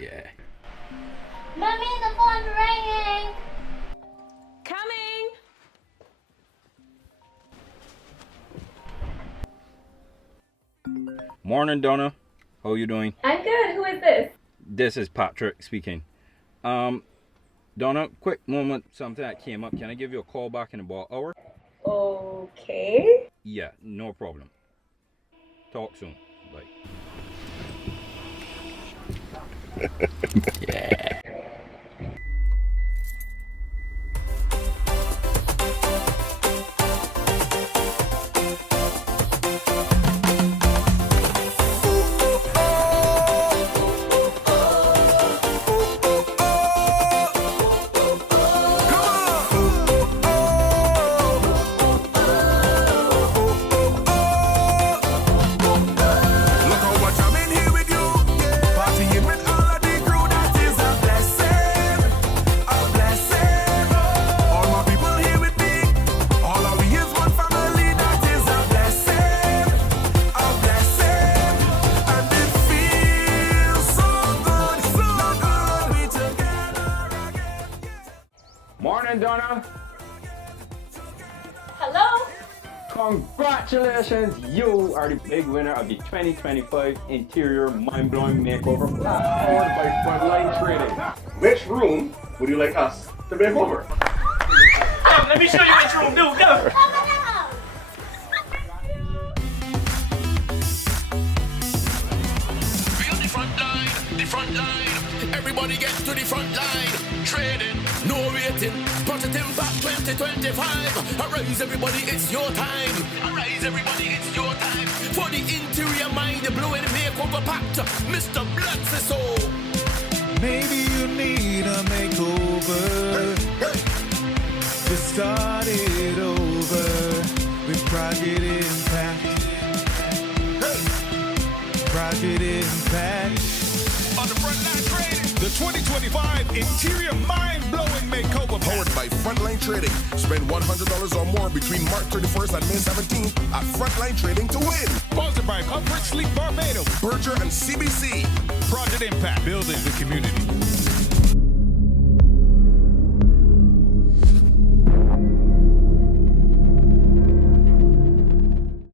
Yeah. Mommy, the phone's ringing. Coming. Morning, Donna. How are you doing? I'm good. Who is this? This is Patrick speaking. Donna, quick moment, something that came up. Can I give you a call back in about an hour? Okay. Yeah, no problem. Talk soon. Bye. Yeah. Morning, Donna. Hello? Congratulations, you are the big winner of the 2025 Interior Mind-Blowing Makeover powered by Frontline Trading. Which room would you like us to make over? Let me show you which room. No, go. Feel the front line. Everybody get to the front line. Trading, no waiting. Project Impact 2025. Arise, everybody, it's your time. Arise, everybody, it's your time. For the interior mind, the blowing makeover pact. Mr. Blood says so. Maybe you need a makeover. Just start it over with Project Impact. Project Impact. On the Frontline Trading. The 2025 Interior Mind-Blowing Makeover Powered by Frontline Trading. Spend $100 or more between March 31st and May 17th at Frontline Trading to win. Sponsored by Comfort Sleep Barbados, Berger and CBC. Project Impact, building the community.